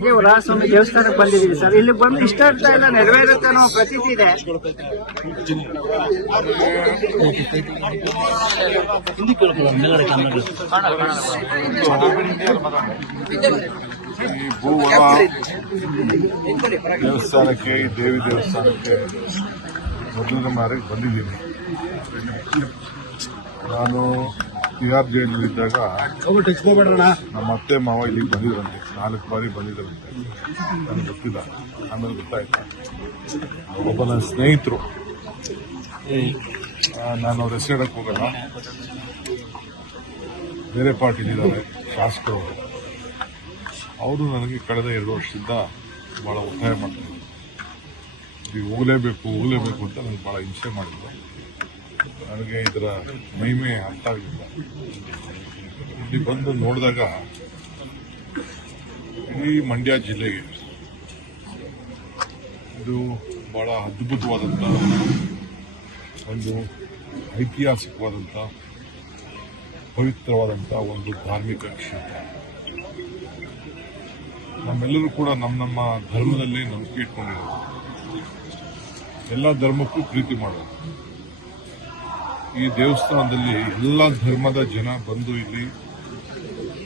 ವರಸ್ವಾಮಿ ದೇವಸ್ಥಾನಕ್ಕೆ ಬಂದಿದ್ದೀವಿ ಸರ್. ಇಲ್ಲಿ ಬಂದು ಇಷ್ಟಾರ್ಥ ಎಲ್ಲ ನೆರವೇರುತ್ತೆ ಅನ್ನೋ ಪ್ರತೀತಿ ಇದೆ. ಈ ಭೂವರ ದೇವಸ್ಥಾನಕ್ಕೆ, ದೇವಿ ದೇವಸ್ಥಾನಕ್ಕೆ ಮೊದಲನೇ ಬಾರಿಗೆ ಬಂದಿದ್ದೀನಿ. ನಾನು ತಿಹಾರ್ ಜೈಲಿದ್ದಾಗ ನಮ್ಮ ಅತ್ತೆ ಮಾವ ಇಲ್ಲಿಗೆ ಬಂದಿದ್ರಂತೆ. 4 ಬಾರಿ ಬಂದಿದ್ರಂತೆ. ನನಗೆ ಗೊತ್ತಿಲ್ಲ, ಆಮೇಲೆ ಗೊತ್ತಾಯ್ತು. ಒಬ್ಬ ನನ್ನ ಸ್ನೇಹಿತರು, ನಾನು ಅವ್ರ ಹೆಸರು ಹೇಳಕ್ಕೆ ಹೋಗಲ್ಲ, ಬೇರೆ ಪಾರ್ಟಿಲಿದ್ದಾರೆ ಶಾಸಕರು. ಅವರು ನನಗೆ ಕಳೆದ 2 ವರ್ಷದಿಂದ ಭಾಳ ಒತ್ತಾಯ ಮಾಡ್ತಾರೆ. ಈಗ ಹೋಗಲೇಬೇಕು ಅಂತ ನನಗೆ ಭಾಳ ಹಿಂಸೆ ಮಾಡಿದ್ರು. ನನಗೆ ಇದರ ಮಹಿಮೆ ಅರ್ಥ ಆಗಲಿಲ್ಲ. ಇಲ್ಲಿ ಬಂದು ನೋಡಿದಾಗ ಇಡೀ ಮಂಡ್ಯ ಜಿಲ್ಲೆಗೆ ಇದು ಬಹಳ ಅದ್ಭುತವಾದಂಥ ಒಂದು ಐತಿಹಾಸಿಕವಾದಂಥ ಪವಿತ್ರವಾದಂಥ ಒಂದು ಧಾರ್ಮಿಕ ಕ್ಷೇತ್ರ. ನಮ್ಮೆಲ್ಲರೂ ಕೂಡ ನಮ್ಮ ಧರ್ಮದಲ್ಲಿ ನಂಬಿಕೆ ಇಟ್ಕೊಂಡಿರೋದು. ಎಲ್ಲ ಧರ್ಮಕ್ಕೂ ಪ್ರೀತಿ ಮಾಡೋದು. ಈ ದೇವಸ್ಥಾನದಲ್ಲಿ ಎಲ್ಲ ಧರ್ಮದ ಜನ ಬಂದು ಇಲ್ಲಿ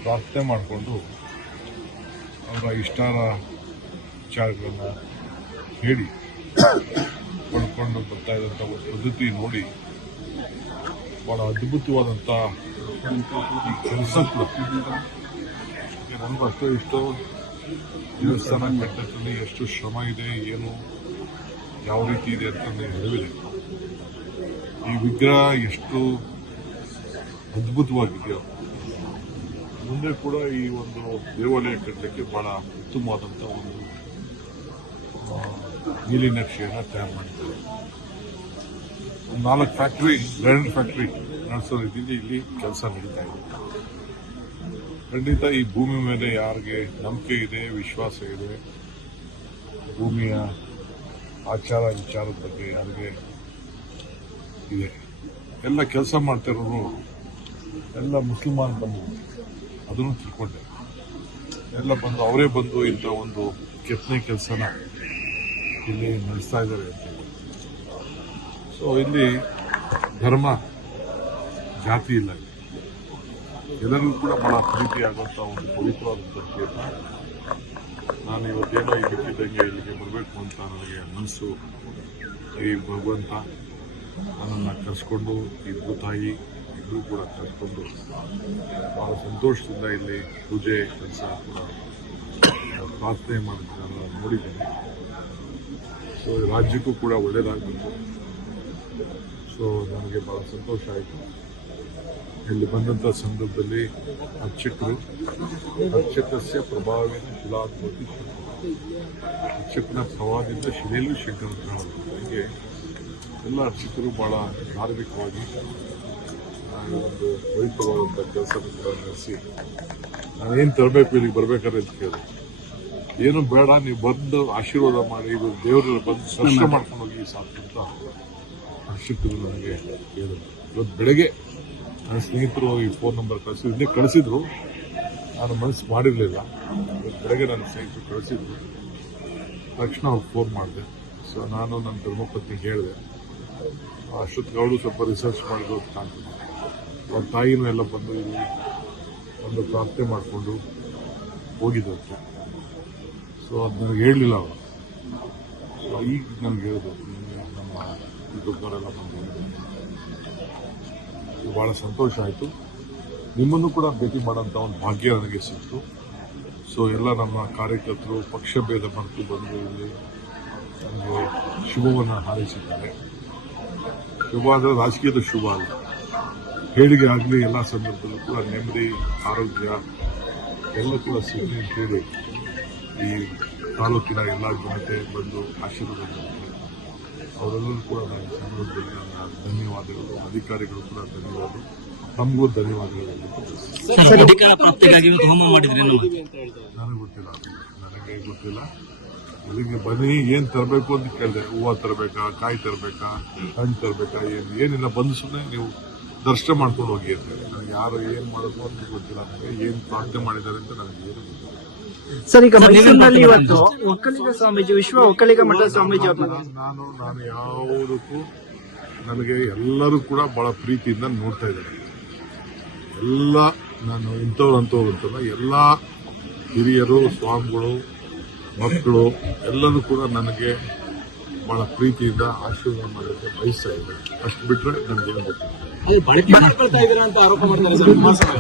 ಪ್ರಾರ್ಥನೆ ಮಾಡಿಕೊಂಡು ಅವರ ಇಷ್ಟಾಚಾರಗಳನ್ನು ಹೇಳಿ ಪಡ್ಕೊಂಡು ಬರ್ತಾ ಇದ್ದಂಥ ಒಂದು ಪದ್ಧತಿ ನೋಡಿ ಬಹಳ ಅದ್ಭುತವಾದಂಥ ಈ ಕೆಲಸಗಳು ನನಗೂ ಅಷ್ಟೋ ಇಷ್ಟೋ ದೇವಸ್ಥಾನ ಕಟ್ಟಡದಲ್ಲಿ ಎಷ್ಟು ಶ್ರಮ ಇದೆ, ಏನು ಯಾವ ರೀತಿ ಇದೆ ಅಂತ ನನಗೆ ಅರಿವಿದೆ. ಈ ವಿಗ್ರಹ ಎಷ್ಟು ಅದ್ಭುತವಾಗಿದೆಯೋ ಮುಂದೆ ಕೂಡ ಈ ಒಂದು ದೇವಾಲಯ ಕಟ್ಟಲಿಕ್ಕೆ ಬಹಳ ಉತ್ತಮವಾದಂಥ ಒಂದು ನೀಲಿ ನಕ್ಷೆಯನ್ನು ತಯಾರು ಮಾಡಿದ್ದಾರೆ. 4 ಫ್ಯಾಕ್ಟರಿ, ಗ್ರ್ಯಾಂಡ್ ಫ್ಯಾಕ್ಟರಿ ನಡೆಸೋ ರೀತಿಯಲ್ಲಿ ಇಲ್ಲಿ ಕೆಲಸ ನಡೀತಾ ಇದೆ. ಖಂಡಿತ ಈ ಭೂಮಿ ಮೇಲೆ ಯಾರಿಗೆ ನಂಬಿಕೆ ಇದೆ, ವಿಶ್ವಾಸ ಇದೆ, ಭೂಮಿಯ ಆಚಾರ ವಿಚಾರದ ಬಗ್ಗೆ ಯಾರಿಗೆ ಇದೆ, ಎಲ್ಲ ಕೆಲಸ ಮಾಡ್ತಿರೋರು ಎಲ್ಲ ಮುಸಲ್ಮಾನ್ ಬಂದು ಅದನ್ನು ತಿಳ್ಕೊಂಡೆ. ಎಲ್ಲ ಬಂದು ಅವರೇ ಬಂದು ಇಂಥ ಒಂದು ಕೆತ್ತನೆ ಕೆಲಸನ ಇಲ್ಲಿ ನಡೆಸ್ತಾ ಇದ್ದಾರೆ ಅಂತ. ಸೊ ಇಲ್ಲಿ ಧರ್ಮ ಜಾತಿ ಇಲ್ಲ, ಎಲ್ಲರಿಗೂ ಕೂಡ ಬಹಳ ಪ್ರೀತಿಯಾಗುವಂಥ ಒಂದು ಪವಿತ್ರವಾದಂಥ ಕ್ಷೇತ್ರ. ನಾನು ಇವತ್ತೇನೋ ಈ ಬಿಟ್ಟಿದ್ದಂಗೆ ಇಲ್ಲಿಗೆ ಬರಬೇಕು ಅಂತ ನನಗೆ ಮನಸ್ಸು. ಈ ಭಗವಂತ ನನ್ನನ್ನು ಕರೆಸ್ಕೊಂಡು, ಈ ಭೂತಾಯಿ ಇಬ್ಬರು ಕೂಡ ಕರೆಸ್ಕೊಂಡು ಬಹಳ ಸಂತೋಷದಿಂದ ಇಲ್ಲಿ ಪೂಜೆ ಕೆಲಸ ಕೂಡ ಪ್ರಾರ್ಥನೆ ಮಾಡಿದ್ದನ್ನು ನೋಡಿದ್ದೀನಿ. ಸೊ ರಾಜ್ಯಕ್ಕೂ ಕೂಡ ಒಳ್ಳೆಯದಾಗಬೇಕು. ಸೊ ನನಗೆ ಬಹಳ ಸಂತೋಷ ಆಯಿತು. ಇಲ್ಲಿ ಬಂದಂಥ ಸಂದರ್ಭದಲ್ಲಿ ಅರ್ಚಕಸ್ಯ ಪ್ರಭಾವೇನ ಶಿಲಾತ್ಮತಿ, ಅರ್ಚಕನ ಪ್ರಭಾವದಿಂದ ಶಿಲೆಯಲ್ಲೂ ಶಂಕರ ಹೀಗೆ ಎಲ್ಲ ಅರ್ಚಕರು ಬಹಳ ಧಾರ್ಮಿಕವಾಗಿ ಒಂದು ಪವಿತ್ರವಾದಂಥ ಕೆಲಸವನ್ನು ನಡೆಸಿ ನಾನೇನು ತರಬೇಕು ಇಲ್ಲಿಗೆ ಬರಬೇಕಾದ್ರೆ ಅಂತ ಕೇಳಿದೆ. ಏನು ಬೇಡ, ನೀವು ಬಂದು ಆಶೀರ್ವಾದ ಮಾಡಿ, ಇದು ದೇವರಲ್ಲಿ ಬಂದು ದರ್ಶನ ಮಾಡ್ಕೊಂಡು ಹೋಗಿ ಸಾಕು ಅಂತ ಅರ್ಚಕರು ನನಗೆ ಹೇಳಿದ್ರು. ಇವತ್ತು ಬೆಳಗ್ಗೆ ನನ್ನ ಸ್ನೇಹಿತರು ಈ ಫೋನ್ ನಂಬರ್ ಕಳಿಸಿದ್ರು. ನಾನು ಮನಸ್ಸು ಮಾಡಿರಲಿಲ್ಲ. ಇವತ್ತು ಬೆಳಗ್ಗೆ ನನ್ನ ಸ್ನೇಹಿತರು ಕಳಿಸಿದ್ರು. ತಕ್ಷಣ ಅವ್ರಿಗೆ ಫೋನ್ ಮಾಡಿದೆ. ಸೊ ನಾನು ನನ್ನ ಧರ್ಮಪತ್ನಿಗೆ ಹೇಳಿದೆ. ಅಷ್ಟೊತ್ತಿಗೆ ಸ್ವಲ್ಪ ರಿಸರ್ಚ್ ಮಾಡಿದ್ರು ಅಂತ ಕಾಣ್ತಿದ್ದೆ. ಅವ್ರ ತಾಯಿನೂ ಎಲ್ಲ ಬಂದು ಇಲ್ಲಿ ಒಂದು ಪ್ರಾರ್ಥನೆ ಮಾಡಿಕೊಂಡು ಹೋಗಿದ್ದಂತೆ. ಸೊ ಅದು ನನಗೆ ಹೇಳಲಿಲ್ಲ ಅವರು. ಈಗ ನನಗೆ ಹೇಳಿದ್ರು, ನಮ್ಮ ದೊಡ್ಡವರೆಲ್ಲ ಬಂದು ಬಹಳ ಸಂತೋಷ ಆಯಿತು. ನಿಮ್ಮನ್ನು ಕೂಡ ಭೇಟಿ ಮಾಡೋಂಥ ಒಂದು ಭಾಗ್ಯ ನನಗೆ ಸಿಕ್ತು. ಸೊ ಎಲ್ಲ ನಮ್ಮ ಕಾರ್ಯಕರ್ತರು ಪಕ್ಷ ಭೇದ ಮರೆತು ಬಂದು ಇಲ್ಲಿ ನನಗೆ ಶುಭವನ್ನು ಹಾರೈಸಿದ್ದಾರೆ. ಶುಭ ಅಂದರೆ ರಾಜಕೀಯದ ಶುಭ ಅಲ್ಲ, ಹೇಳಿಕೆ ಆಗಲಿ ಎಲ್ಲ ಸಂದರ್ಭದಲ್ಲೂ ಕೂಡ ನೆಮ್ಮದಿ, ಆರೋಗ್ಯ ಎಲ್ಲ ಕೂಡ ಸಿಗಲಿ ಅಂತೇಳಿ ಈ ತಾಲೂಕಿನ ಎಲ್ಲ ಜನತೆ ಬಂದು ಆಶೀರ್ವಾದ ಮಾಡಿದ್ದಾರೆ. ಅವರೆಲ್ಲರೂ ಕೂಡ ನಾನು ಸಂದರ್ಭದಲ್ಲಿ ನನ್ನ ಧನ್ಯವಾದಗಳು. ಅಧಿಕಾರಿಗಳು ಕೂಡ ಧನ್ಯವಾದ, ನಮಗೂ ಧನ್ಯವಾದಗಳು. ನನಗೆ ಗೊತ್ತಿಲ್ಲ. ಇಲ್ಲಿಗೆ ಬನ್ನಿ, ಏನು ತರಬೇಕು ಅಂತ ಕೇಳಿದೆ. ಹೂವು ತರಬೇಕಾ, ಕಾಯಿ ತರಬೇಕಾ, ಹಣ್ಣು ತರಬೇಕಾ, ಏನಿಲ್ಲ, ಬಂದು ಸುಮ್ಮನೆ ನೀವು ದರ್ಶನ ಮಾಡ್ಕೊಂಡು ಹೋಗಿ ಅಂತ. ನನಗೆ ಯಾರು ಏನು ಮಾಡೋದು ಅಂತ ಗೊತ್ತಿಲ್ಲ. ನನಗೆ ಏನು ಪ್ರಾರ್ಥನೆ ಮಾಡಿದ್ದಾರೆ ಅಂತ ನನಗೆ ಏನು ಗೊತ್ತಿಲ್ಲ. ಸರ್, ಈಗ ಮೈಸೂರಿನಲ್ಲಿ ಇವತ್ತು ಒಕ್ಕಲಿಗ ಸ್ವಾಮೀಜಿ, ವಿಶ್ವ ಒಕ್ಕಲಿಗ ಮಠ ಸ್ವಾಮೀಜಿ ಅವ್ರನ್ನ ನಾನು ಯಾವುದಕ್ಕೂ ನನಗೆ ಎಲ್ಲರೂ ಕೂಡ ಬಹಳ ಪ್ರೀತಿಯಿಂದ ನೋಡ್ತಾ ಇದ್ದಾರೆ. ಎಲ್ಲ ನಾನು ಇಂಥವ್ರು ಅಂತಲ್ಲ, ಎಲ್ಲ ಹಿರಿಯರು, ಸ್ವಾಮಿಗಳು, ಮಕ್ಕಳು ಎಲ್ಲರೂ ಕೂಡ ನನಗೆ ಬಹಳ ಪ್ರೀತಿಯಿಂದ ಆಶೀರ್ವಾದ ಮಾಡೋಕ್ಕೆ ಬಯಸ್ತಾ ಇದ್ದಾರೆ. ಅಷ್ಟು ಬಿಟ್ಟರೆ ನನಗೇನು ಗೊತ್ತಿಲ್ಲ. ಬಳಕೆ ಮಾಡ್ಕೊಳ್ತಾ ಇದ್ದೀರಾ ಅಂತ ಆರೋಪ ಮಾಡ್ತಾರೆ ಸರ್.